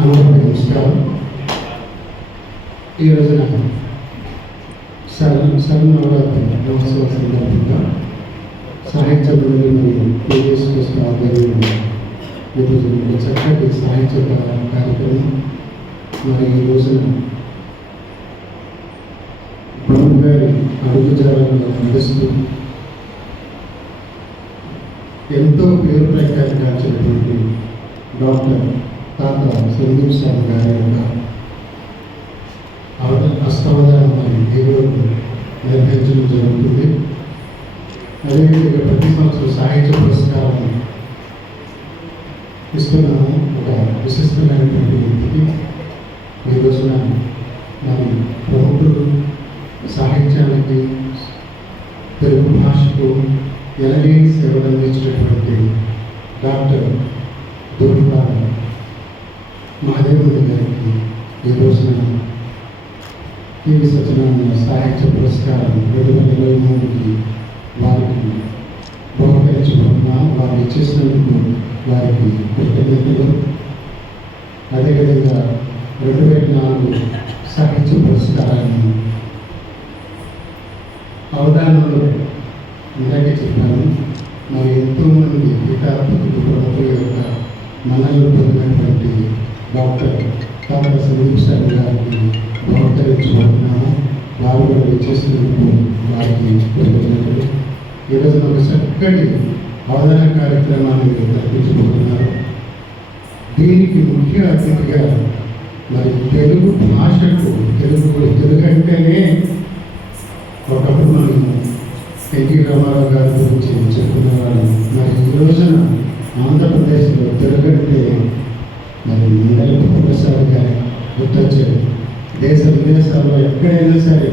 అందరికీ నమస్కారం. ఈ రోజున శరన్నవరాత్రి మహోత్సవ సందర్భంగా సాహిత్య బృందం తేజస్ ట్రస్ట్ ఆధ్వర్యంలో ఈరోజు చక్కటి సాహిత్య కార్యక్రమం మరి ఈ రోజున బాబు గారి అడుగుజాడల్లో నడుస్తూ ఎంతో పేరు ప్రఖ్యాతిగాంచినటువంటి డాక్టర్ తాత సందీప్ సార్ గారి యొక్క అష్టావధానం మరియు ఈరోజు నిర్వహించడం జరుగుతుంది. అదేవిధంగా ప్రతి సంవత్సరం సాహిత్య పురస్కారం ఇస్తున్నాము ఒక విశిష్టమైనటువంటి వ్యక్తికి. ఈ రోజున మరి ప్రముఖులు సాహిత్యానికి తెలుగు భాషకు ఎనలేని సేవలు అందించినటువంటి డాక్టర్ దుర్గా మహాదేవుడి గారికి ఈ రోజున టీవీ సత్యనారాయణ సాహిత్య పురస్కారం 2023కి వారికి బహుకరించుకుంటున్నాం. వారు ఇచ్చేసినందుకు వారికి కృతజ్ఞతలు. అదేవిధంగా 2004 సాహిత్య పురస్కారాన్ని అవధానంలో ఇందాకే చెప్పాను. మరి ఎంతోమంది విద్యార్థులకు ప్రముఖుల యొక్క మనలో పొందినటువంటి డాక్టర్ తాత సందీప్ సార్ గారికి బహుకరించుకుంటున్నాము. వారు కూడా ఇచ్చేసినందుకు వారికి కృతజ్ఞతలు. ఈరోజు ఒక చక్కటి అవధాన కార్యక్రమాన్ని నిర్వహించబోతున్నారు. దీనికి ముఖ్య అతిథిగా మరి తెలుగు భాషకు తెలుగు అంటేనే ఒకప్పుడు మనం ఎన్టీ రామారావు గారి గురించి చెప్పుకునేవాళ్ళు. మరి ఈ రోజున ఆంధ్రప్రదేశ్లో తెలుగు అంటే మరి మండలి ప్రసాద్ గారి గుర్తొచ్చారు. దేశ విదేశాల్లో ఎక్కడైనా సరే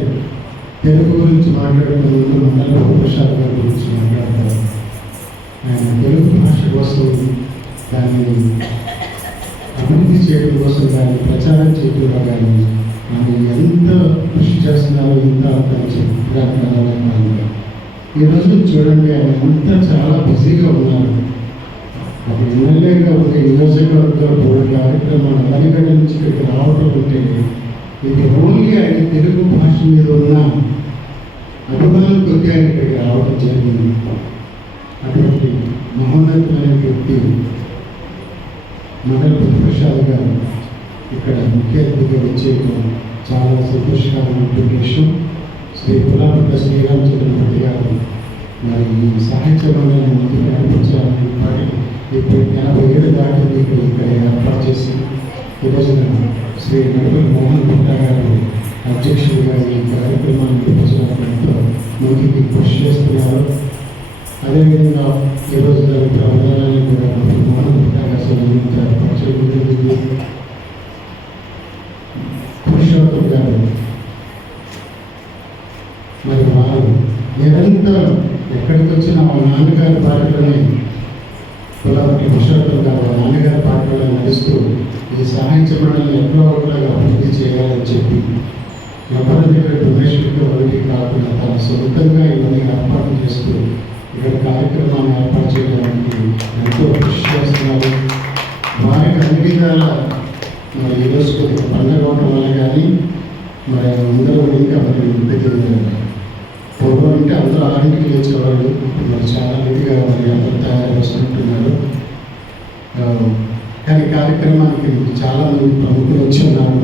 తెలుగు గురించి మాట్లాడుతున్న ముందు మండలి ప్రసాద్ గారి గురించి మాట్లాడతారు. ఆయన తెలుగు భాష కోసం దాన్ని అభివృద్ధి చేయడం కోసం కానీ ప్రచారం చేయడంలో కానీ ఆమె ఎంత కృషి చేస్తున్నారో ఇంత ఈరోజు చూడండి, ఆయన అంతా చాలా బిజీగా ఉన్నారు. ఒక ఎమ్మెల్యేగా ఒక నియోజకవర్గంలో 3 కార్యక్రమాలు అలగడ్డ నుంచి ఇక్కడికి రావడం ఉంటే ఇది ఓన్లీ ఆయన తెలుగు భాష మీద ఉన్న అభిమానం కొద్ది ఆయన ఇక్కడికి రావడం జరిగింది. అటువంటి మహోన్నతమైన వ్యక్తి మండలి ప్రసాద్ గారు ఇక్కడ ముఖ్య అతిథిగా వచ్చేయడం చాలా సంతోషకరమైనటువంటి విషయం. శ్రీ పులాపట్ల శ్రీరామచంద్రమూర్తి గారు మరి ఈ సాహిత్య మండలిని ముందుకు నడిపించాలని ఇప్పుడు 80 ఏళ్ళు దాటింది ఇక్కడ ఏర్పాటు చేసి ఈ రోజున శ్రీ నడుపుల మోహన్ గుప్తా గారు అధ్యక్షుడిగా ఈ కార్యక్రమాన్ని నిర్వహించడంతో ముందుకు కృషి చేస్తున్నారు. అదేవిధంగా ఈ రోజు ప్రవచనాలను కూడా మోహన్ గుప్తా గారు ఏర్పాటు చేయడం పురుషోత్తం గారు మరి వారు నిరంతరం ఎక్కడికి వచ్చినా వాళ్ళ నాన్నగారి పాటలోనే పులాపట్ల పురుషోత్తం గారు వాళ్ళ నాన్నగారి పాటలో నడుస్తూ ఈ సాహిత్య మండలిని ఎక్కడో ఒకలాగా అభివృద్ధి చేయాలని చెప్పి ఎవరి దగ్గర డొనేషన్కి ఒకటి కాకుండా తన సొంతంగా ఇవన్నీ ఏర్పాటు చేస్తూ ఇక్కడ కార్యక్రమాన్ని ఏర్పాటు చేయడానికి ఎంతో కృషి చేస్తున్నారు. వారికి అన్ని విధాల మరి ఈరోజు కొద్దిగా పండుగ అవడం వల్ల కానీ మరి అందరూ ఇంకా మరి వృద్ధి పూర్వం అంటే అందరూ 6ంటికి లేచేవాళ్ళు. మరి చాలా లేట్గా మరి అందరూ తయారు చేసుకుంటున్నారు. కానీ కార్యక్రమానికి చాలామంది ప్రముఖులు వచ్చి ఉన్నారు.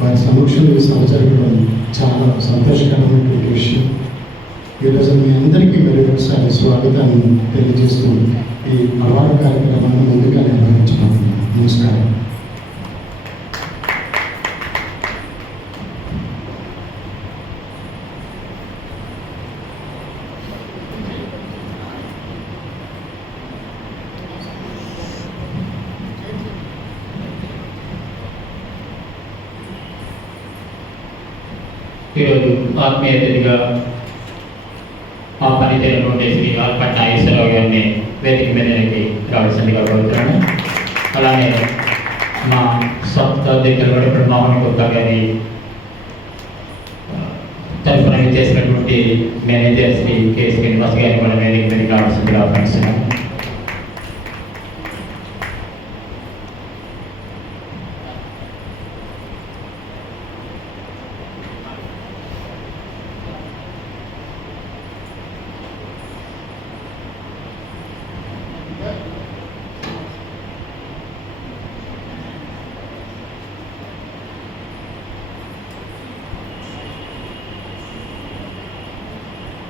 వారి సమక్షంలో ఈ సభ జరగడం చాలా సంతోషకరమైనటువంటి విషయం. ఈరోజు మీ అందరికీ మరి ఒకసారి స్వాగతాన్ని తెలియజేస్తూ ఈ అవార్డు కార్యక్రమాన్ని ముందుగా నిర్వహించుకుంటున్నాను. నమస్కారం. ఈరోజు ఆత్మీయ అతిథిగా మా పనితీరులోని శ్రీ ఆల్పట్ నాగేశ్వరరావు గారిని వేదిక మీదకి రావాల్సిందిగా కోరుతున్నాను. అలానే మా సొంత అధ్యక్షులు మోహన్ గుప్తా గారి తరఫున చేసినటువంటి మేనేజర్ శ్రీ కె శ్రీనివాస్ గారిని కూడా వేదిక మీదకి రావాల్సిందిగా ఆహ్వానిస్తున్నాను.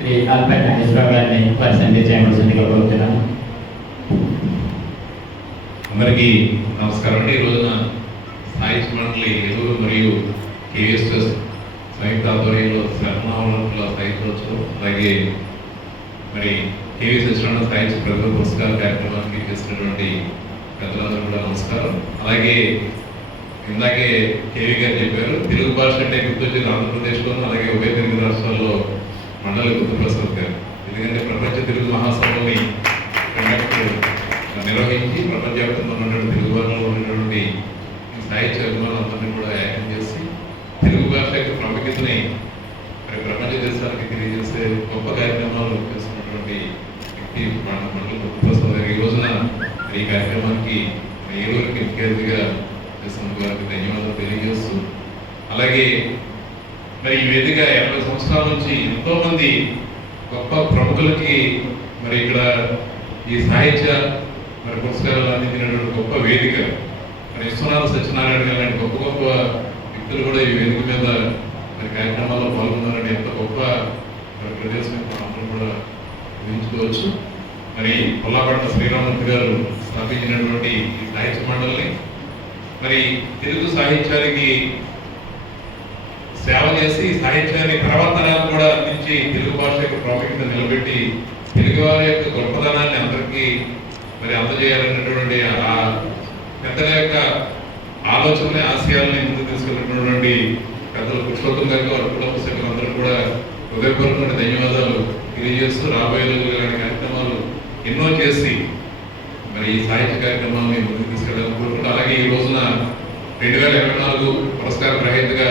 శ్రీ ఆల్పట్ నాగేశ్వరరావు గారిని పరిశీలన చేయవలసిందిగా కోరుతున్నాను. అందరికీ నమస్కారం అండి. ఈ రోజున సాహిత్య మండలి ఎరువులు మరియు కేవీఎస్ఎస్ సంయుక్త ఆధ్వర్యంలో శరణావళుల సాహిత్యోత్సవం, అలాగే మరి కేవీఎస్ఎస్ సాహిత్య ప్రతిభ పురస్కార కార్యక్రమానికి చేసినటువంటి పెద్దలందరూ కూడా నమస్కారం. అలాగే ఇందాకే కేవీ గారు చెప్పారు, తెలుగు భాష అంటే గుర్తొచ్చింది ఆంధ్రప్రదేశ్లోను, అలాగే ఉభయ తెలుగు రాష్ట్రాల్లో మండలి బుద్ధప్రసాద్ గారు. ఎందుకంటే ప్రపంచ తెలుగు మహాసభని నిర్వహించి ప్రపంచవ్యాప్తంగా ఉన్నటువంటి తెలుగు భాషలో ఉన్నటువంటి సాహిత్య అభిమానులందరినీ కూడా ఏకం చేసి తెలుగు భాష యొక్క ప్రాముఖ్యతని మరి ప్రపంచ దేశానికి తెలియజేసే గొప్ప కార్యక్రమాలు చేస్తున్నటువంటి వ్యక్తి మండలి బుద్ధప్రసాద్ గారు. ఈ రోజున ఈ కార్యక్రమానికి ఏలూరుకి ముఖ్య అతిథిగా చేసినందుకు వారికి ధన్యవాదాలు తెలియజేస్తూ, అలాగే మరి ఈ వేదిక 80 సంవత్సరాల నుంచి ఎంతోమంది గొప్ప ప్రముఖులకి మరి ఇక్కడ ఈ సాహిత్య మరి పురస్కారాలు అందించినటువంటి గొప్ప వేదిక. మరి విశ్వనాథ సత్యనారాయణ గారు లాంటి గొప్ప గొప్ప వ్యక్తులు కూడా ఈ వేదిక మీద మరి కార్యక్రమాల్లో పాల్గొన్నారని ఎంత గొప్ప మరి ప్రదేశం అందరూ కూడా ఊహించుకోవచ్చు. మరి కొల్లాపట్ల శ్రీరామూర్తి గారు స్థాపించినటువంటి ఈ సాహిత్య మండలిని మరి తెలుగు సాహిత్యానికి సేవ చేసి సాహిత్యాన్ని తర్వాత తరాలకు కూడా అందించి తెలుగు భాష యొక్క ప్రాముఖ్యత నిలబెట్టి తెలుగు వారి యొక్క గొప్పదనాన్ని అందరికీ మరి అందజేయాలన్నటువంటి ఆ పెద్దల యొక్క ఆలోచనని, ఆశయాలని ముందుకు తీసుకెళ్ళినటువంటి పెద్దలు పురుషోత్తం గారికి, వారి కుటుంబ సభ్యులందరూ కూడా హృదయపూర్వక ధన్యవాదాలు తెలియజేస్తూ, రాబోయే రోజులు ఇలాంటి కార్యక్రమాలు ఎన్నో చేసి మరి ఈ సాహిత్య కార్యక్రమాన్ని ముందుకు తీసుకెళ్ళాలని కోరుకుంటూ, అలాగే ఈ రోజున 2024 పురస్కార గ్రహీతగా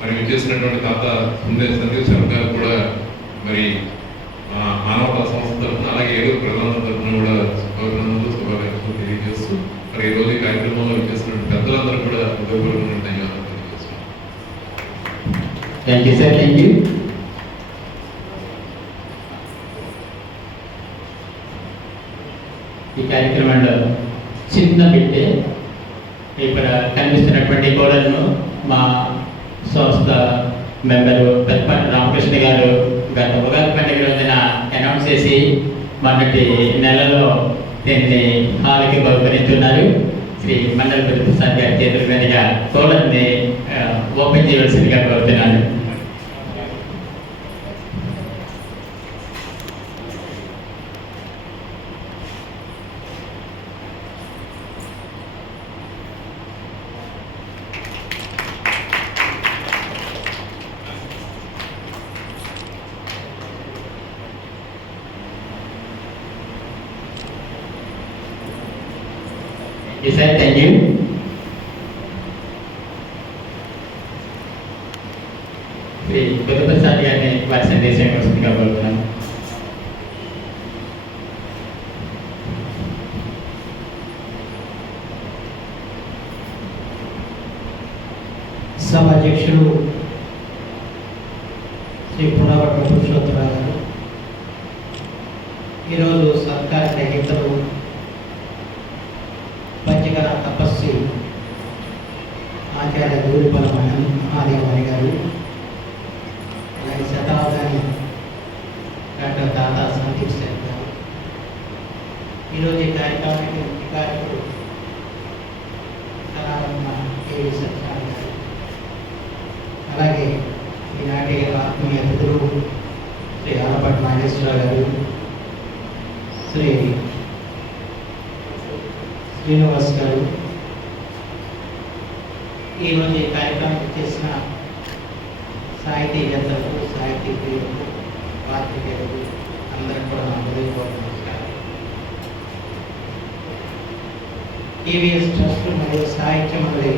మరి విచ్చేసినటువంటి తాత సందీప్ శర్మ గారు కూడా మరి మానవత సంస్థ తరఫున, అలాగే ఏలూరు ప్రజలందరి తరఫున కూడా శుభాకాంక్షలు తెలియజేస్తూ, మరి ఈ రోజు ఈ కార్యక్రమంలో విచ్చేసినటువంటి పెద్దలందరూ కూడా హృదయపూర్వక ధన్యవాదాలు తెలియజేస్తున్నాం. Thank you sir. Thank you. ఈ కార్యక్రమంలో చిన్న బిడ్డే ఇక్కడ కనిపిస్తున్నటువంటి కోడలను మా సంస్థ మెంబరు పెద్దపాటి రామకృష్ణ గారు గత ఉగాది పండుగ రోజున అనౌన్స్ చేసి మొన్నటి నెలలో దీన్ని హాల్కి బహుకరిస్తున్నారు. శ్రీ మండలి ప్రసాద్ గారి చేతుల మీదుగా కోడల్ని ఓపెన్ చేయవలసిందిగా కోరుతున్నాను. Yes, sir. Thank you. Shri Buddha Prasad గారిని వారి సందేశం వస్తుందిగా కోరుతున్నాను. సభాధ్యక్షుడు శ్రీ పురావట్ల పురుషోత్తమరావు గారు, ఈరోజు సర్కార గ్రహీతలు పంచగర తపస్వి ఆచార్య దూరిపల మహాదేవని గారు, అలాగే శతావధాని డాక్టర్ తాతా సందీప్ శర్మ గారు, ఈరోజు ఈ కార్యక్రమానికి అధికారులు కళారత్న కేవీ సత్యనారాయణ గారు, అలాగే ఈనాటి ఆత్మీయ అతిథులు శ్రీ ఆలపాటి నాగేశ్వరరావు గారు, శ్రీ శ్రీనివాస్ గారు, ఈరోజు ఈ కార్యక్రమం చేసిన సాహితీవేత్తలకు, సాహితీ ప్రియులకు, పాత్రికేయులకు అందరికీ కూడా నా హృదయపూర్వక నమస్కారం. కేవీఎస్ ట్రస్ట్ మరియు సాహిత్య మండలి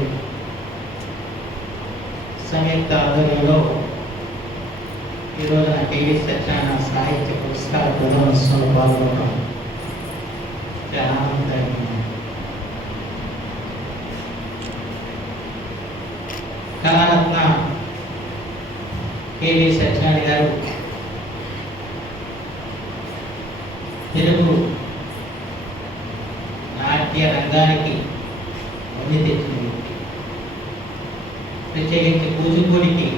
సంయుక్త ఆధ్వర్యంలో ఈరోజున కేవీ సత్యనారాయణ సాహిత్య పురస్కార ప్రదానోత్సవంలో పాల్గొనడం చాలా ఆనందదాయకంగా ఉంది. కళారత్న కేవీ సత్యనారాయణ గారు తెలుగు నాట్య రంగానికి వన్ని తెచ్చిన వ్యక్తి. ప్రత్యేకించి కూచిపూడికి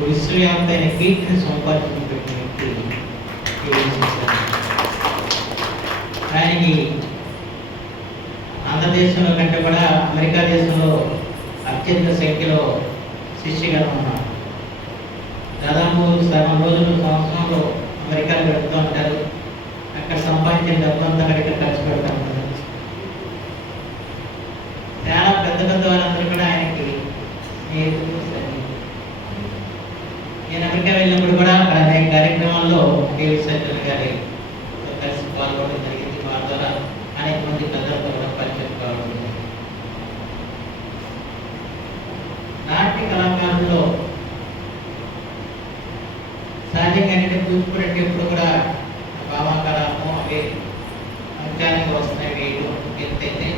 విశ్వవ్యాప్తమైన కీర్తిని సంపాదించిన వ్యక్తి. వ్యక్తి ఆయనకి ఆంధ్రదేశంలో కంటే కూడా అమెరికా దేశంలో అత్యంత సంఖ్యలో శిష్యగణం ఉన్నారు. దాదాపు సగం రోజులు సంవత్సరంలో అమెరికాలో గడుపుతూ ఉంటారు. అక్కడ సంపాదించిన డబ్బు అంతా అక్కడికి ఖర్చు పెడతా ఉంటారు. చాలా పెద్ద పెద్ద వాళ్ళందరూ కూడా ఆయనకి స్నేహితులు. నేను అమెరికా వెళ్ళినప్పుడు కూడా అక్కడ అనేక కార్యక్రమాల్లో కేవీ సజ్జన్ గారి కలిసి పాల్గొనడం జరిగింది. వారి ద్వారా అనేక మంది పెద్దలతో కూడా పరిచయం కావడం జరిగింది. నాట్య కళాకారుల్లో సహజంగా అంటే కూచిపూడి అంటే ఎప్పుడు కూడా భావాకరము అవే అంశానికి వస్తున్నాయి వేయడం ఎత్తైతే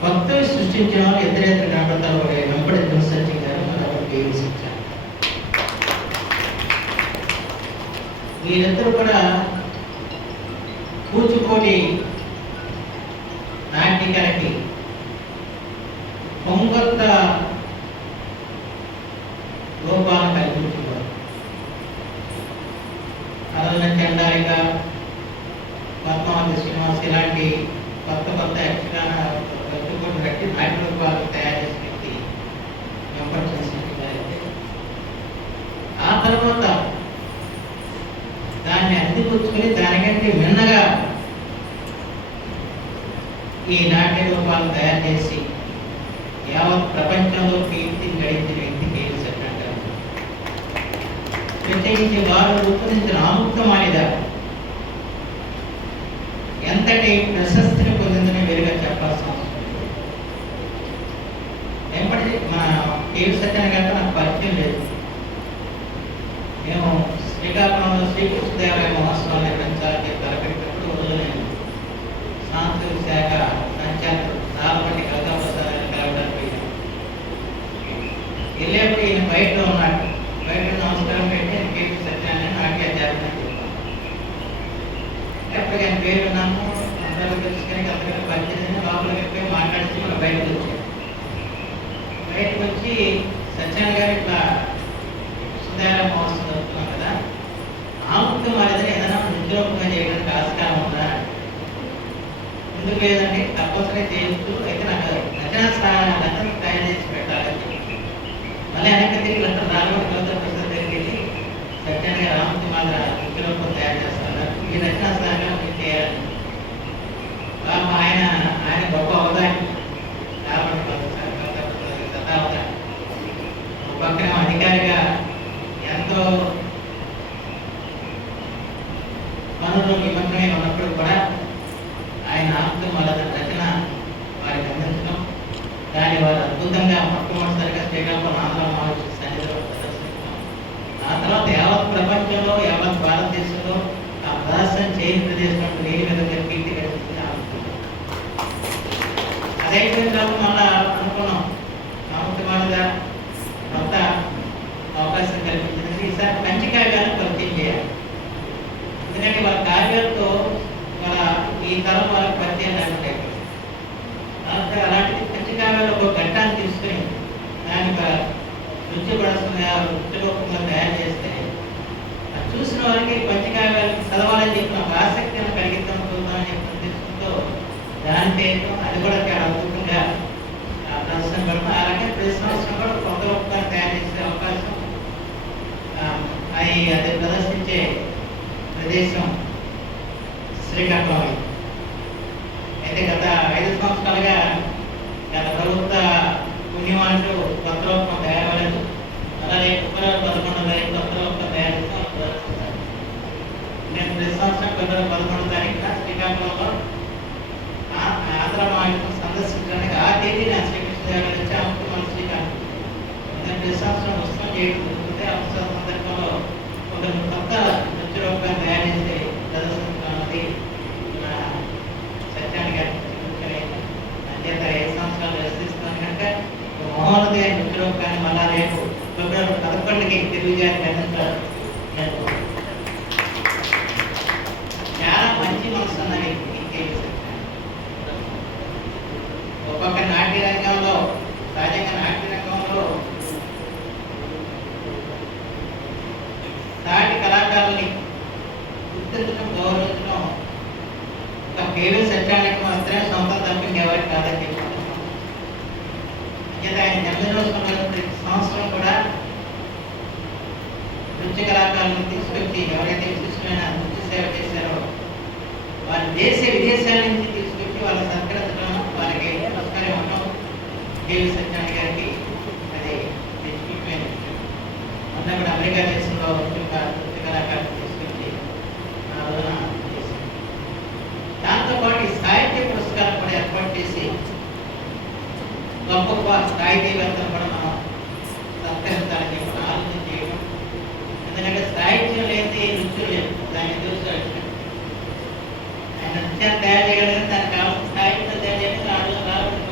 కొత్తవి సృష్టించిన వాళ్ళు ఇద్దరు కనపడతారు. వెంపటి తులసీ గారు మరొకరు కేవీ సజ్జన్. వీరిద్దరూ కూడా కూచిపూడి నాట్యకళకి కొంగొత్త రూపాలను కల్పించుకోవాలి. అలల చండారిక, పద్మావతి శ్రీనివాస్ ఇలాంటి కొత్త కొత్త యక్షగాన వెతుకుంటూ కట్టి నాట్య రూపాలు తయారు చేసిన వ్యక్తి వెంపటి తులసీ గారు. ఆ తర్వాత దాన్ని అందిపుచ్చుకొని దానికంటే మిన్నగా ఈ నాట్య రూపాలను తయారు చేసి యావత్ ప్రపంచంలో కీర్తిని గడించిన వ్యక్తి కేవీ సజ్జన్ గారు. ప్రత్యేకించి వారు రూపొందించిన ఆముక్తమాలిద ఎంతటి ప్రశస్తిని పొందిందని వేరుగా చెప్పాల్సిన అవసరం లేదు. వెంపటి మన కేవీ సజ్జన్ గారితో నాకు పరిచయం లేదు. మేము శ్రీకాకుళంలో శ్రీకృష్ణదేవరాయ మహోత్సవాలు నిర్వహించాలని తలపెట్టినప్పుడు రోజు నేను సాంస్కృతిక శాఖ సంచాలకుడు నాలపట్టి కలకాప్రసాదాన్ని కలవడానికి వెళ్ళాను. వెళ్ళేప్పుడు ఈయన బయటలో ఉన్నాడు. బయట నమస్కారం పెట్టి నేను కేవీ సజ్జన్ నాట్య అధ్యాపన చెప్పాను. ఎప్పుడు ఆయన పేరు విన్నాము, అందరూ తెలుసుకొని అంతగా పరిచయం లోపలికి పోయి మాట్లాడితే మనం బయటకు వచ్చాం. బయటకు వచ్చి సజ్జన్ గారు ఇట్లా కృష్ణదేవరాయ మహోత్సవం జరుగుతున్నాం కదా, ఆముక్తం వాళ్ళదని ఏదైనా నృత్యరూపంగా చేయడానికి ఆస్కారం ఉందా? ఎందుకు లేదంటే తప్పనిసరి చేయొచ్చు, అయితే నాకు రచన తయారు చేసి పెట్టాలని చెప్పి మళ్ళీ అనేక తిరిగి ప్రసాద్ దగ్గరికి సజ్జన్ గారు ఆముక్తి మాత్ర నృత్యరూపం తయారు చేస్తారు, ఈ రచనా స్థానంగా మీరు చేయాలని. ఆయన గొప్ప అవధాని శతావధాని. పక్కన అధికారిగా ఎంతో పనులు నిమగ్నమై ఉన్నప్పుడు కూడా ఆయన ఆప్తం వాళ్ళ రచన వారికి అందించడం, దాన్ని వారు అద్భుతంగా మొట్టమొదటిసారిగా శ్రీకాకుళం ఆంధ్ర మహావిష్ణు సన్నిధిలో ప్రదర్శించడం, ఆ తర్వాత యావత్ ప్రపంచంలో యావత్ భారతదేశంలో ఆ ప్రదర్శన చేయని ప్రదేశం లేని విధంగా కీర్తి గడిపించింది ఆప్తం. అదైపోయిన తర్వాత మళ్ళా అనుకున్నాం ఆప్తం వాళ్ళ కొత్త అవకాశం కల్పించింది. ఈసారి పంచకావ్యాలను పరిచయం చేయాలి. ఎందుకంటే వాళ్ళ కార్యాలతో వాళ్ళ ఈ తరం వాళ్ళకి పరిచయం లేకుండా అలాంటిది పంచకావ్యాలు ఒక ఘట్టాన్ని తీసుకుని దాని నృత్య రూపంగా తయారు చేస్తే అది చూసిన వారికి పంచకావ్యాలు చదవాలని చెప్పిన ఒక ఆసక్తిని కలిగిద్దాం చూద్దామని చెప్పిన ఉద్దేశంతో దాని పేరు అది కూడా చాలా అద్భుతంగా ప్రదర్శన పెడతాం. అలాగే ప్రతి సంవత్సరం కూడా కొత్త రూపంగా తయారు చేసే అవకాశం అది ప్రదర్శించే ప్రదేశం శ్రీకాకుళం. అయితే గత 5 సంవత్సరాలుగా గత ప్రభుత్వ పుణ్యమాంటూ కొత్త రూపం తయారవ్వలేదు. అలాగే ఫిబ్రవరి 11 కొత్త రూపం తయారు ప్రదర్శిస్తారు. నేను ప్రతి సంవత్సరం ఫిబ్రవరి 11 శ్రీకాకుళంలో ఆంధ్ర మహావిష్ణు సందర్శించడానికి ఆ తేదీన శ్రీకృష్ణదేవరాయ నుంచి అముక్తమాల శ్రీకాకుళం ప్రతి సంవత్సరం ఉత్సవం చేయడం జరుగుతుంది. ఆ ఉత్సవ సందర్భంలో కొంత కొత్త నృత్య రూపంగా తయారు చేసే ప్రదర్శించడం అనేది సత్యాన్ని గారి అంచేత 5 సంవత్సరాలు విస్తరిస్తున్నాను కనుక మహోన్నత నృత్య రూపాన్ని మళ్ళా రేపు ఫిబ్రవరి 11కి తెలుగుజాతికి అందించారు. చాలా మంచి మనసు అన్న వ్యక్తి కేవీ సజ్జన్. ఒక్కొక్క నాట్య రంగంలో సహజంగా నాట్య రంగంలో వాళ్ళకి ఆయన జన్మదినోత్సవం ప్రతి సంవత్సరం కూడా నృత్య కళాకారులను తీసుకొచ్చి ఎవరైతే విశిష్టమైన నృత్య సేవ చేశారో వారి విదేశాల నుంచి తీసుకొచ్చి వాళ్ళ సత్కరించడం, వారికి పురస్కారం ఇవ్వడం కేవీ సత్యనారాయణ గారికి అది తెచ్చిపోయింది. మొన్న కూడా అమెరికా దేశంలో నృత్య కళాకారులు తీసుకొచ్చి ఆ రోజున చేశారు. దాంతోపాటు ఈ సాహిత్య పురస్కారం కూడా ఏర్పాటు చేసి గొప్ప గొప్ప సాహితీవేత్తలు కూడా మనం సత్కరించాలని చెప్పి ఆలోచన చేయడం. ఎందుకంటే సాహిత్యం లేని నృత్యం లేదు, దాన్ని తెలుసు. ఆయన నృత్యాన్ని తయారు చేయగలిగిన దానికి కావాల్సిన సాహిత్యం తయారు చేయడానికి ఆ రోజు రావడం.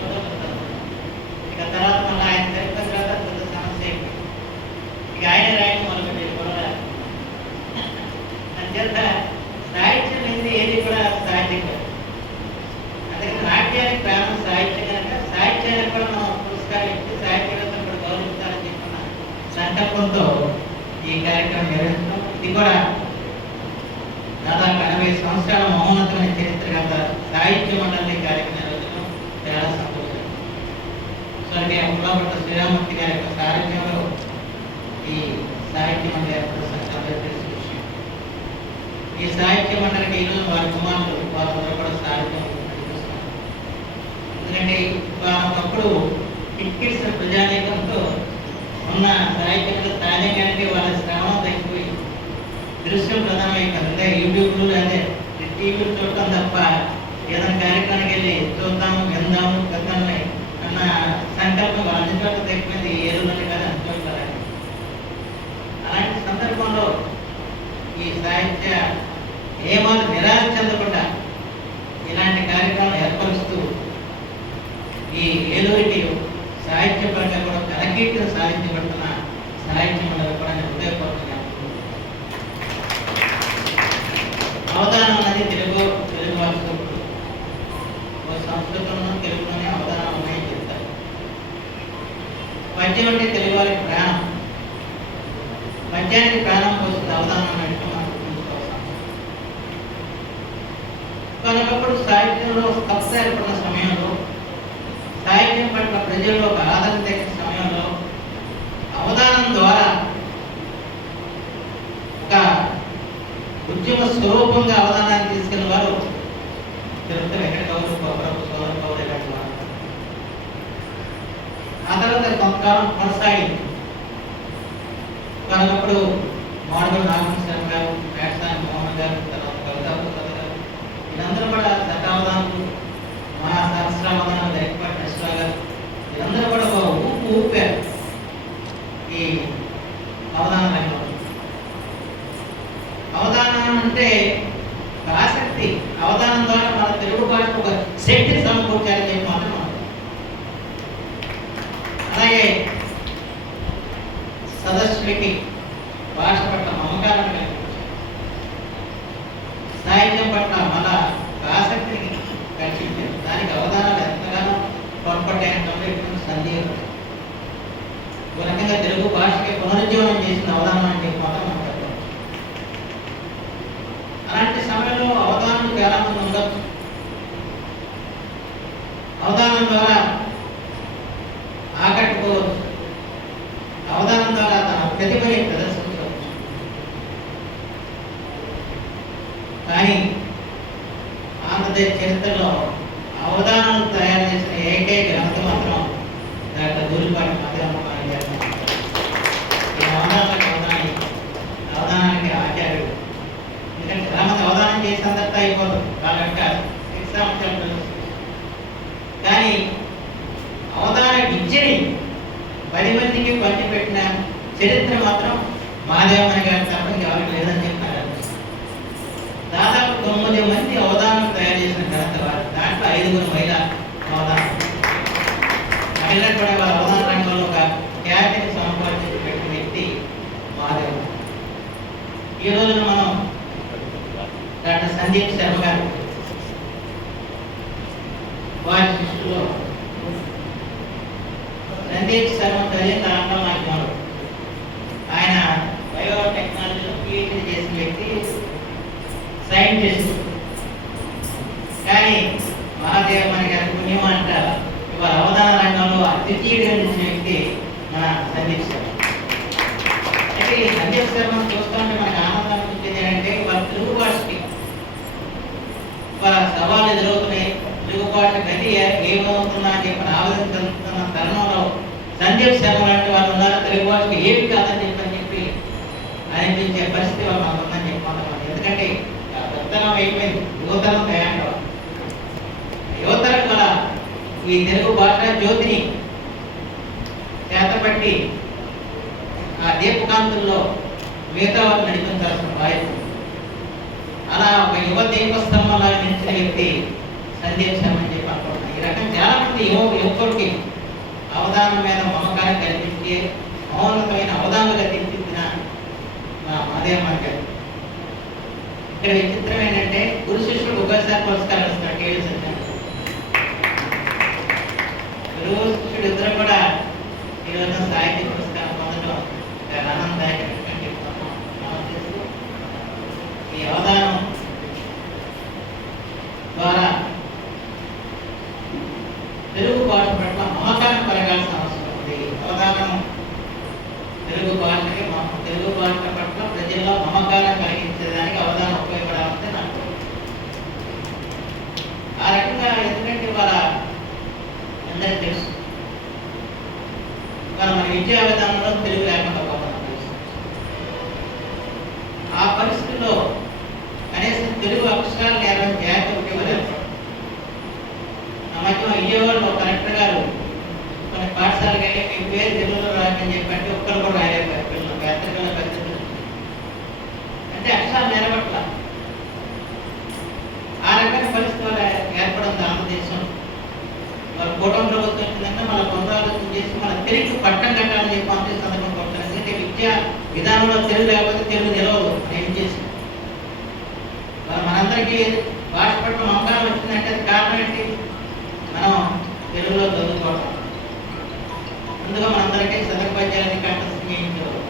ఇక తర్వాత మళ్ళీ ఆయన తెలిపిన తర్వాత పెద్ద సమస్య అయిపోయింది. ఇక ఆయన రాయడం మొదలుపెట్టే కూడా అంచేత సాహిత్యం లేని ఏది కూడా సాహిత్యం కాదు. అందుకని నాట్యానికి ప్రారంభం సాహిత్యం కనుక సాహిత్యానికి కూడా మనం పురస్కారం ఇచ్చి సాహిత్యవేత్తలు కూడా గౌరవించాలని చెప్పిన సంకల్పంతో ఈ కార్యక్రమం నిర్వహిస్తున్నాం. ఇది కూడా దాదాపు 80 సంవత్సరాల మహోన్నతమైన చరిత్ర గత సాహిత్య మండలి కార్యక్రమం నిర్వహించడం చాలా సంతోషం. స్వర్గీయ పుల్లపట్ల శ్రీరామూర్తి గారి యొక్క సారథ్యంలో ఈ సాహిత్య మండలి ఏర్పడిన తెలిసిన విషయం. ఈ సాహిత్య మండలికి ఈరోజు వారి కుమారులు వారు కూడా సాహిత్యం నడిపిస్తున్నారు. ఎందుకంటే ఒకప్పుడు టికెట్స్ ప్రజానీకంతో ఉన్న సాహిత్యంలో తాజాగానికి వాళ్ళ శ్రమం తగ్గిపోయి దృశ్యం ప్రధానమైపోయింది. అంటే యూట్యూబ్లు లేదా టీవీలు చూడటం తప్ప ఏదైనా కార్యక్రమానికి వెళ్ళి చూద్దాము, విందాము, కథల్ని అన్న సంకల్పం అన్ని చోట్ల తగ్గిపోయింది. ఏ రోజు కాదు అనుకోవాలి. అలాంటి సందర్భంలో ఈ సాహిత్య ఏమాత్రం నిరాశ చెందకుండా ఇలాంటి కార్యక్రమాలు ఏర్పరుస్తూ ఈ ఏలూరికి సాహిత్యపరంగా కూడా కలకీర్తిని సాధించబడుతున్న సాహిత్య మండలి కూడా నేను హృదయపూర్వకంగా అవధానం అనేది తెలుగు భాషలో సంస్కృతంలో తెలుగులోనే అవధానం ఉన్నాయని చెప్తారు. పద్యం అంటే తెలుగు వారికి ప్రాణం. పద్యానికి ప్రాణం పోస్తుంది అవధానం అంటే మనం గుర్తుంచుకోవాల్సిన. కనుకప్పుడు సాహిత్యంలో స్తబ్దత ఏర్పడిన సమయంలో, సాహిత్యం పట్ల ప్రజల్లో ఒక ఆదరణ తెచ్చిన సమయంలో అవధానం ద్వారా ఒక ఉద్యమ స్వరూపంగా అవధానాన్ని తీసుకెళ్లిన వారు తిరుపతి వెంకట గౌరవ సోదర గౌరవ ఇలాంటి వారు. ఆ తర్వాత కొంతకాలం కొనసాగింది. కనుకప్పుడు మాడుగుల నాగమణి శర్మ గారు, మేడసాని మోహన్ గారు, తర్వాత కవితాప్రసాద్ గారు, వీళ్ళందరూ కూడా శతావధానులు, మా సహస్రావధానం దైకపాటి నరసింహ గారు, వీళ్ళందరూ కూడా ఒక ఊపారు ఈ అవధాన రంగంలో. అవధానం అంటే ఆసక్తి. అవధానం ద్వారా మన తెలుగు భాషకు ఒక శక్తిని సమకూర్చాలని చెప్పి మాత్రం అలాగే సదస్సులకి భాష పట్ల మమకారం కలిగించారు. సాహిత్యం పట్ల మన ఆసక్తిని కలిగించారు. దానికి అవధానాలు ఎంతగానో తోడ్పడ్డాయంటే ఎటువంటి సందేహం. ఒక రకంగా తెలుగు భాషకి పునరుజ్జీవనం చేసిన అవధానం అని చెప్పి మాత్రం మనం చెప్పవచ్చు. అలాంటి సమయంలో అవధానం చాలా మంది ఉండొచ్చు. అవధానం ద్వారా ఆకట్టుకోవచ్చు. అవధానం ద్వారా తన ప్రతిభని ప్రదర్శించవచ్చు. కానీ ఆంధ్రదేశ్ చరిత్రలో అవధానం తయారు చేసిన ఏకైక గ్రంథం మాత్రం డాక్టర్ దూరిపాటి మధురమ్మ గారు. ఈ అవధానానికి ఆచార్యుడు. ఎందుకంటే చాలా మంది అవధానం చేసి అందరితో అయిపోతుంది వాళ్ళ యొక్క ఎగ్జాంపుల్. కానీ అవధాన విద్యని 10 మందికి పంచిపెట్టిన చరిత్ర మాత్రం మాదేవమణి గారి తప్ప ఎవరికి లేదని చెప్తారు. దాదాపు 9 మంది అవధానం తయారు చేసిన ఘనత వారు. దాంట్లో 5 మహిళా అవధానం. మహిళలు కూడా వాళ్ళ అవధాన రంగంలో ఒక ఖ్యాతిని సంపాదించి పెట్టిన వ్యక్తి మాదేవ. ఈ రోజున మనం డాక్టర్ సందీప్ శర్మ గారు వారి శిష్యులో సందీప్ శర్మ చదివిన దాంట్లో నాకు ఆయన బయోటెక్నాలజీలో PhD చేసిన వ్యక్తి, సైంటిస్ట్. కానీ మహాదేవమణి గారి పుణ్యం అంటారు ద్వితీయుడిగా నిలిచిన వ్యక్తి మన సందీప్ శర్మ. అయితే ఈ సందీప్ శర్మ చూస్తూ ఉంటే మనకు ఆనందం అనిపించేది ఏంటంటే వాళ్ళ తెలుగు భాషకి వాళ్ళ సవాళ్ళు ఎదురవుతున్నాయి, తెలుగు భాష గతి ఏమవుతున్నా అని చెప్పి ఆవేదన చెందుతున్న తరుణంలో సందీప్ శర్మ లాంటి వాళ్ళు ఉన్నారు, తెలుగు భాషకి ఏమి కాదని చెప్పి అనిపించే పరిస్థితి వాళ్ళు మనకు ఉందని చెప్పుకుంటున్నాం. ఎందుకంటే పెద్దనం అయిపోయింది, యువతరం తయారు. యువతరం వల్ల ఈ తెలుగు భాషా జ్యోతిని చేతపట్టి ఆ దీపకాంతుల్లో మిగతా వాళ్ళు నడిపించాల్సిన బాధ్యత. అలా ఒక యువ దీపస్తంభంలా నిలిచిన వ్యక్తి సందీప్ శర్మ అని చెప్పి అనుకుంటున్నాను. ఈ రకం చాలా మంది యువకుడికి అవధానం మీద మమకారం కల్పించి మౌనతమైన అవధానాలుగా తీర్చిదిద్దిన మా మాదేవ గారు. ఇక్కడ విచిత్రం ఏంటంటే గురు శిష్యుడు ఒకేసారి పురస్కారం ఇస్తారు. కేవీ సత్యం గురువు శిష్యుడు ఇద్దరు కూడా ఈరోజు సాహిత్య పురస్కారం పొందడం ఆనందదాయకం చెప్తాము. ఈ అవధానం ద్వారా తెలుగు భాష పట్ల మమకారం కలగాల్సిన అవసరం ఉంది. అవధానం తెలుగు భాషకి తెలుగు భాష పట్ల ప్రజల్లో మమకారం కలిగించేదానికి అవధానం ఉపయోగపడాలంటే నాకు ఆ రకంగా. ఎందుకంటే వాళ్ళ అందరికీ తెలుసు వాళ్ళ మన విద్యా విధానంలో తెలుగు లేకుండా పోతాం. ఆ పరిస్థితుల్లో కనీసం తెలుగు అక్షరాలు నేర్పని జాగ్రత్త ఉపయోగలేదు. ఆ మధ్య విజయవాడలో కలెక్టర్ గారు కొన్ని పాఠశాలకు వెళ్ళి మీ పేరు తెలుగులో రాయని చెప్పంటే ఒక్కరు కూడా రాయలేకపోయారు పిల్లలు. పెద్ద పరిస్థితులు అంటే అక్షరాలు నిలబట్ల. ఆ రకమైన పరిస్థితులు ఏర్పడింది ఆంధ్రదేశం. వాళ్ళ కూటమి ప్రభుత్వం వచ్చిందంటే మన పునరాలోచన చేసి మన తెలుగు పట్టం కట్టాలని చెప్పి అంతే సందర్భం కొట్టారు. ఎందుకంటే విద్యా విధానంలో తెలుగు లేకపోతే తెలుగు నిలవదు. ఏం చేసి మనందరికీ భాష పట్ల మమకారం వచ్చిందంటే అది కారణం ఏంటి? మనం తెలుగులో చదువుకోవడం. ముందుగా మనందరికీ శతక పద్యాలని కంఠస్థం చేయించారు.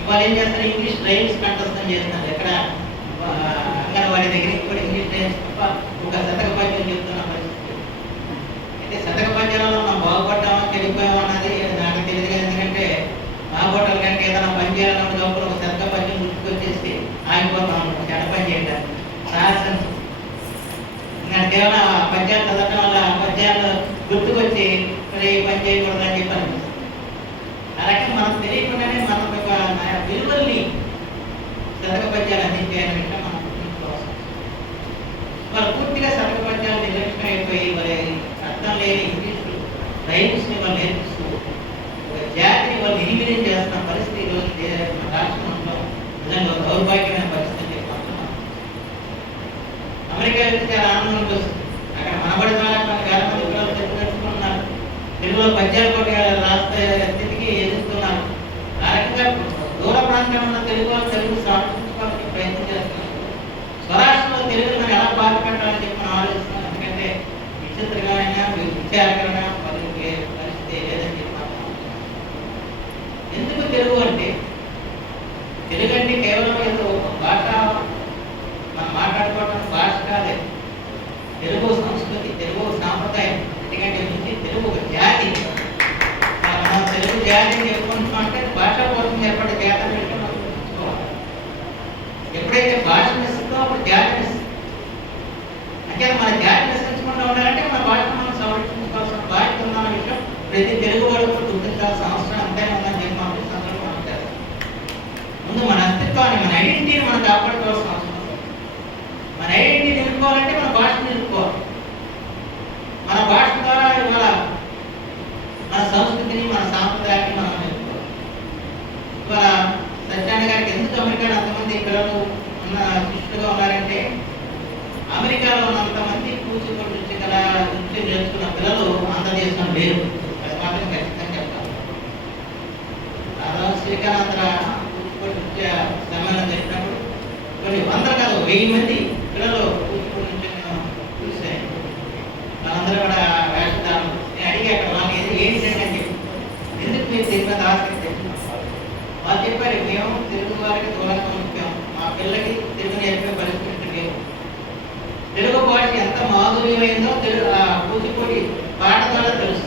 ఇవాళ ఏం చేస్తారు? ఇంగ్లీష్ రైమ్స్ కంఠస్థం చేస్తున్నారు. ఎక్కడ అంగన్వాడీ దగ్గరికి కూడా ఇంగ్లీష్ రైమ్స్ తప్ప ఒక శతక పద్యం చెప్తున్న పరిస్థితి. అయితే శతక పద్యాలలో మనం బాగుపడ్డామా చెడిపోయామా అన్నది నాకు తెలియదు. ఎందుకంటే మా బోటల కంటే ఏదైనా పని చేయాలన్నప్పుడు ఒక శతక పద్యం గుర్తుకొచ్చేసి ఆగిపోతాం చెడ పని చేయడానికి సాహసం. ఇంకా కేవలం ఆ పద్యాలు చదవడం వల్ల ఆ పద్యాలు గుర్తుకొచ్చి మరి పని చేయకూడదని చెప్పి అనిపిస్తుంది. అలాగే మనకు తెలియకుండానే మన విలువల్ని శతక పద్యాలు అందించాయని వింటే మనం గుర్తుంచుకోవాల్సి. వాళ్ళు పూర్తిగా శతక పద్యాలు నిర్లక్ష్యం అయిపోయి మరి అర్థం లేని ఇంగ్లీష్ రైమ్స్ని వాళ్ళు నేర్పిస్తూ ఒక జాతిని వాళ్ళు నిర్వీర్యం చేస్తున్న పరిస్థితి ఈరోజు మన రాష్ట్రంలో నిజంగా దౌర్భాగ్యమైన పరిస్థితి చెప్పుకుంటున్నాం. అమెరికా వెళ్తే చాలా ఆనందం అనిపిస్తుంది. అక్కడ మనబడి ద్వారా కొన్ని వేల మంది పిల్లలు తెలుగు నేర్చుకుంటున్నారు. తెలుగులో పద్యాలు కొన్ని రాష్ట్ర స్థితికి ఎదుగుతున్నారు. ఆ రకంగా దూర ప్రాంతంలో తెలుగు వాళ్ళు తెలుగు సంరక్షించుకోవాలని ప్రయత్నం చేస్తున్నారు. స్వరాష్ట్రంలో తెలుగుని మనం ఎలా బాధ పెట్టాలని చెప్పి మనం ఆలోచిస్తున్నాం. ఎందుకంటే విచిత్రమైన విచారకరణ పరిస్థితి లేదని చెప్పాను. ఎందుకు తెలుగు అంటే తెలుగు అంటే కేవలం ఏదో భాష మనం మాట్లాడుకోవడం భాష కాదే. తెలుగు సంస్కృతి, తెలుగు సాంప్రదాయం. ఎందుకంటే నుంచి తెలుగు ఒక జాతి. మనం తెలుగు జాతిని చెప్పుకుంటున్నాం అంటే భాషాపూర్వకంగా ఏర్పడే జాతి విషయం మనం తెలుసుకోవాలి. ఎప్పుడైతే భాష నిస్తుందో అప్పుడు జాతి నిస్తుంది. అంటే మన జాతి నిశ్చించకుండా ఉండాలంటే మన భాషను మనం సంరక్షించుకోవాల్సిన బాధ్యత ఉందన్న విషయం ప్రతి తెలుగు వాడు గుర్తించాల్సిన అవసరం అంతైనా ఉందని చెప్పి మనం సందర్భం చేస్తాం. ముందు మన అస్తిత్వాన్ని, మన ఐడెంటిటీని మనం కాపాడుకోవాల్సిన అవసరం. మన ఐడెంటిటీ నిలుపుకోవాలంటే మన భాషను నిలుపుకోవాలి. మన భాష ద్వారా ఇవాళ మన సంస్కృతిని, మన సాంప్రదాయాన్ని మనం నిలుపుకోవాలి. ఇవాళ సత్యనారాయణ గారికి ఎందుకు అమెరికాలో అంతమంది పిల్లలు ఉన్న శిష్యులుగా ఉన్నారంటే అమెరికాలో ఉన్నంతమంది కూచిపూడి నృత్యం నేర్చుకున్న పిల్లలు ఆంధ్రదేశంలో లేరు. అది మాత్రం ఖచ్చితంగా చెప్తాను. శ్రీకాంధ్ర కూచిపూడి నృత్య సమ్మేళనం జరిగినప్పుడు కొన్ని వందలు కాదు 1000 మంది పిల్లలు కూచిపూడి నృత్యం చూసాయి. వాళ్ళందరూ కూడా వేషధారులు. నేను అడిగి అక్కడ వాళ్ళు ఏంటంటే అని చెప్పి ఎందుకు మీరు దీని మీద ఆసక్తి తెచ్చుకున్నారు? వాళ్ళు చెప్పారు, మేము తెలుగు వారికి దూరంగా ముఖ్యం, మా పిల్లలకి తెలుగు నేర్పే పరిస్థితి లేవు. తెలుగు భాష ఎంత మాధుర్యమైందో తెలుగు కూచిపూడి పాట ద్వారా తెలుసు.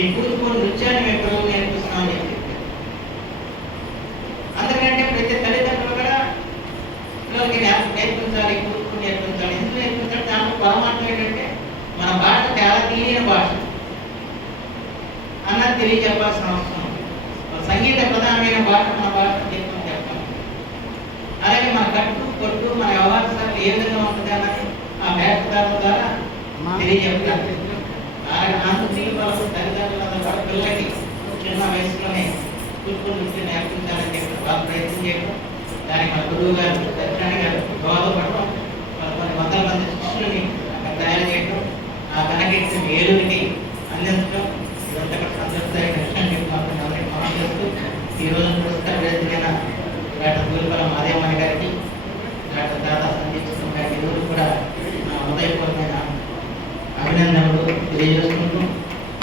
ఈ కూచిపూడి నృత్యాన్ని మేము పిల్లలు నేర్పిస్తున్నామని చెప్పి. అందుకంటే ప్రతి తల్లిదండ్రులు కూడా పిల్లలకి నేర్పించాలి, కూచిపూడి నేర్పించాలి. ఎందుకు నేర్పించాలి? దాంట్లో పరమాత్మ ఏంటంటే మన భాష చాలా తెలియని భాష అన్నది తెలియజెప్పాల్సిన అవసరం ఉంది. సంగీత ప్రధానమైన భాష మన భాష చెప్పాలి. అలాగే మన కట్టు కొట్టు మన వ్యవహారాలు ఏ విధంగా ఉంటుంది అన్నది ఆ వేషధారణ ద్వారా తెలియజెప్తారు. అలాగే ఆంధ్రప్రదేశ్ తల్లిదండ్రులందరూ కూడా పిల్లలకి చిన్న వయసులోనే కూచిపూడి నృత్యం నేర్పించాలని చెప్పి వాళ్ళు ప్రయత్నం చేయడం, దానికి మన గురువు గారు సత్యనారాయణ గారు దోహదపడడం, కొన్ని వందల మంది శిష్యులని తయారు చేయడం, ఆ ఘనకీర్తిని ఏలూరికి అందించడం, ఇదంతా కూడా సంతృప్తిదాయక విషయం చెప్పి మాత్రం అందరికీ మనం చేస్తూ ఈ రోజు పురస్కార వేదికైన డాక్టర్ దూలిపల మాదేవమ్మ గారికి, డాక్టర్ దాదా సందీప్ సింగ్ గారికి ఇరువురు కూడా హృదయపూర్వమైన అభినందనలు తెలియజేసుకుంటూ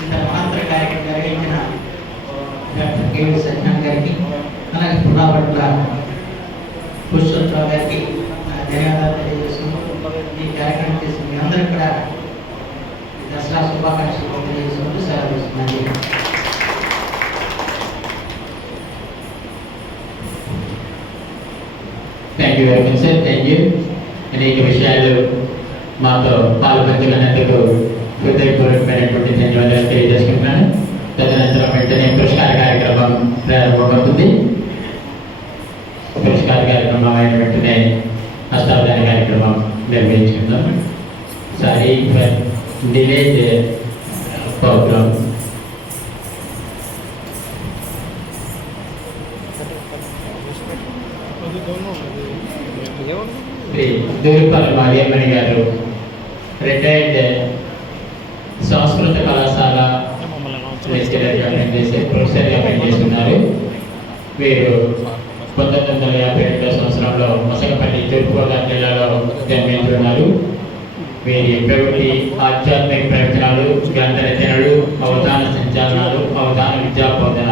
ఇంత మహత్తర కార్యక్రమం నిర్వహించిన డాక్టర్ కేవీ సత్యనారాయణ గారికి, అలాగే పుల్లాపట్ల పురుషోత్తరావు గారికి ధన్యవాదాలు తెలియజేసుకుంటూ ఈ కార్యక్రమం చేసిన మీ అందరూ కూడా దసరా శుభాకాంక్షలు తెలియజేసుకుంటూ సెలవు తీసుకున్నాను. Thank you very much sir. Thank you. అనేక విషయాలు మాతో పాల్పంచుకున్నందుకు హృదయపూర్వకమైనటువంటి ధన్యవాదాలు తెలియజేసుకుంటున్నాను. తదనంతరం వెంటనే పురస్కార కార్యక్రమం ప్రారంభమవుతుంది. పురస్కార కార్యక్రమం అయిన వెంటనే హస్తావధాన కార్యక్రమం నిర్వహించుకుందాం. Sorry for delayed programme. Dhulipala Madevamma గారు రిటైర్డ్ సంస్కృత కళాశాల లెక్చరర్గా పనిచేసే ప్రొఫెసర్గా పనిచేస్తున్నారు. వీరు 1952 సంవత్సరంలో మొసగపల్లి తూర్పుగోదావరి జిల్లాలో జన్మించున్నారు. వీరి ప్రవృత్తి ఆధ్యాత్మిక ప్రవచనాలు, గ్రంథ రచనలు, అవధాన సంచాలనాలు, అవధాన విద్యా బోధన,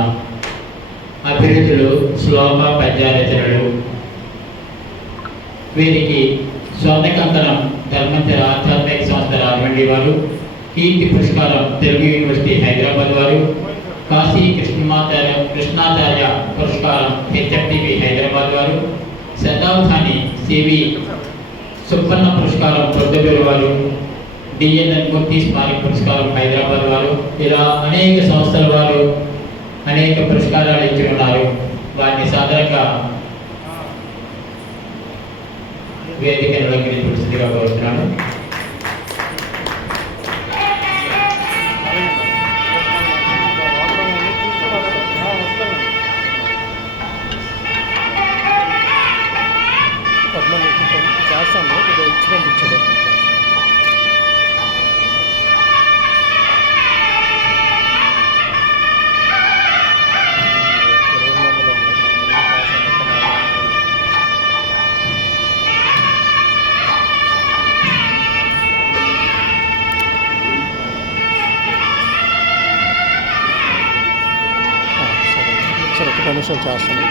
అభిరుచులు, శ్లోక పద్య రచనలు. వీరికి స్వర్ణకంకణం ధర్మంతర ఆధ్యాత్మిక సంస్థ రాజమండ్రి వారు, కీర్తి పురస్కారం తెలుగు యూనివర్సిటీ హైదరాబాద్ వారు, కాశీ కృష్ణాచార్య పురస్కారం హెచ్ఎఫ్టివి హైదరాబాద్ వారు, శతాబ్దాని సివి సుబ్బన్న పురస్కారం పొద్దుటూరు వారు, డిఎన్ఎన్ మూర్తి స్మారక పురస్కారం హైదరాబాద్ వారు, ఇలా అనేక సంస్థల వారు అనేక పురస్కారాలు ఇచ్చి ఉన్నారు. వారిని సాధారణంగా వేదికను అలంకరించవలసిందిగా కోరుతున్నాను. చేస్తాను ఇచ్చి పంపించాడు. సరే ఒక నిమిషం చేస్తాను.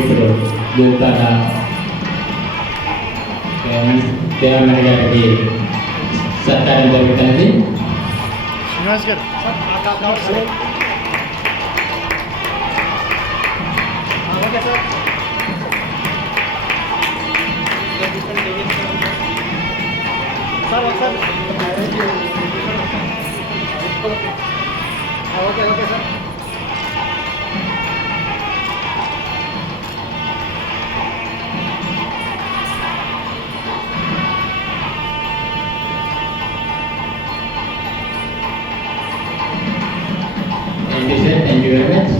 ఇప్పుడు దూతాల దేవమణి గారికి సత్కారం జరుగుతున్నది. శ్రీనివాస్ గారు ఓకే సార్. సార్ ఒకసారి okay okay sir. Thank you sir, thank you very much.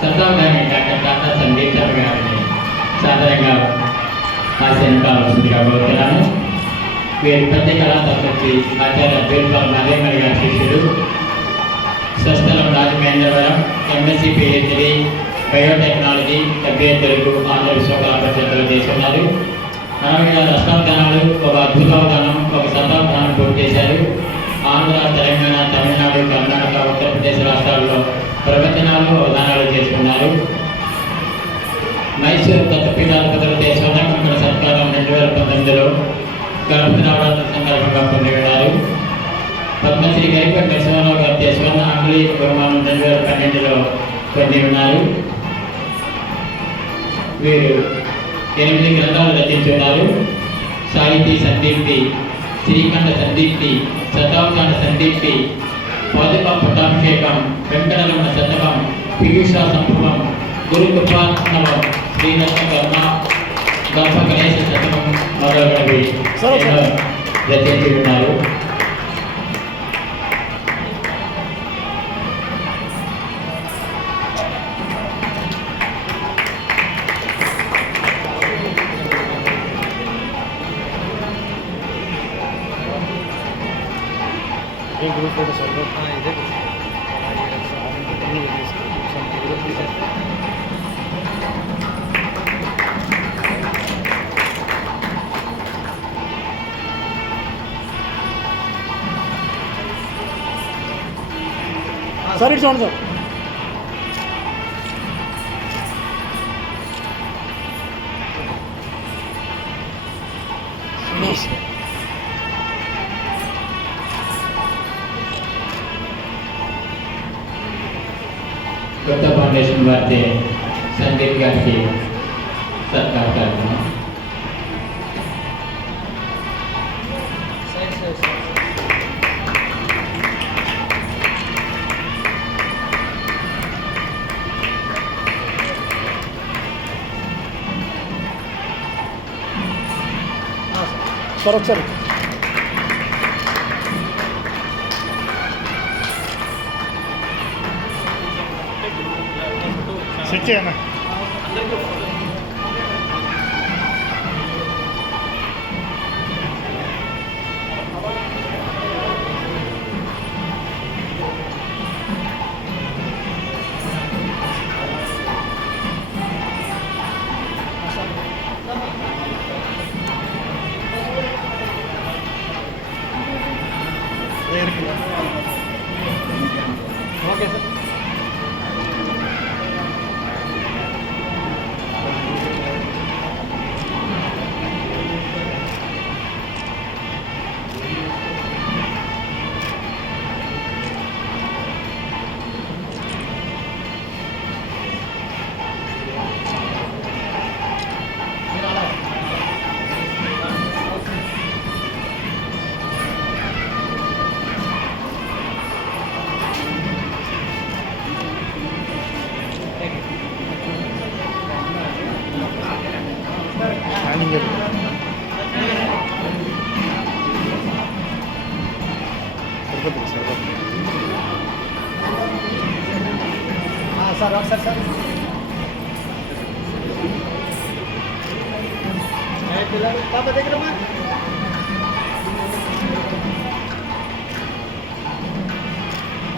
Sattagani doctor Tata Sandeep sir గారిని సాధారణంగా హాస్యం కావాల్సిందిగా కోరుతున్నాను. వీరి ప్రత్యేక కళాతత్వకి ఆచార్య బీర్పాల్ మల్లేమణి గారి శిష్యుడు, స్వస్థలం Rajamahendravaram, MSc PhD biotechnology, MBA Telugu, Andhra Vishwakala పరిషత్తులో చేస్తున్నారు. 46 అష్టావధానాలు, ఒక అద్భుతావధానం, ఒక శతావధానం పూర్తి చేశారు. ఆంధ్ర, తెలంగాణ, తమిళనాడు, కర్ణాటక, ఉత్తరప్రదేశ్ రాష్ట్రాల్లో ప్రవచనాలు, అవధానాలు చేసుకున్నారు. మైసూరు దత్తపీఠాధిపతులతో స్వర్ణకంకణ సత్కారం 2019లో గణపతి నవరాత్రి సందర్భంగా పొందినారు. పద్మశ్రీ గరిపేట నరసింహారావు గారి స్వర్ణ అంగుళీ బహుమానం 2012లో పొంది ఉన్నారు. వీరు 8 గ్రంథాలు రచించున్నారు. సాహితీ సందీప్తి, శ్రీకంఠ సందీప్తి, శతావధాన సందీప్తి, పాదుక పట్టాభిషేకం, వెంకటరమణ శతకం, పీయూష సంభవం, గురు కృపానవం, శ్రీరత్న కర్మ, గర్భ గణేశ శతకం మొదలగునవి రచించి ఉన్నారు. ఏ గ్రూప్ ఫోటో సార్ ఇదే సార్ ఇటు చూడండి సార్. కొత్త ఫౌండేషన్ వారి సందీప్ గారికి సత్కార కార్యక్రమం. సార్ ఒకసారి సెట్ చేయనా. Okay sir. సార్ ఒకసారి సార్ పాప దగ్గర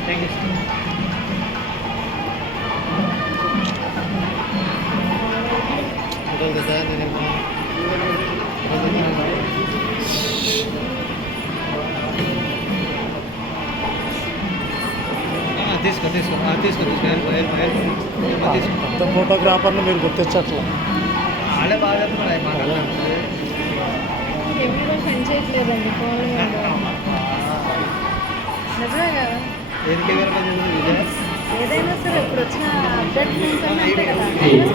థ్యాంక్ యూ. తీసుకో. పెద్ద ఫోటోగ్రాఫర్ని మీరు గుర్తించట్లా ఆడే బాగా కెమెరా పని చేయట్లేదండి ఫోన్ నిజమే కదా ఏది కెమెరా ఏదైనా సరే ఇప్పుడు వచ్చిన అప్డేట్ అంతే కదా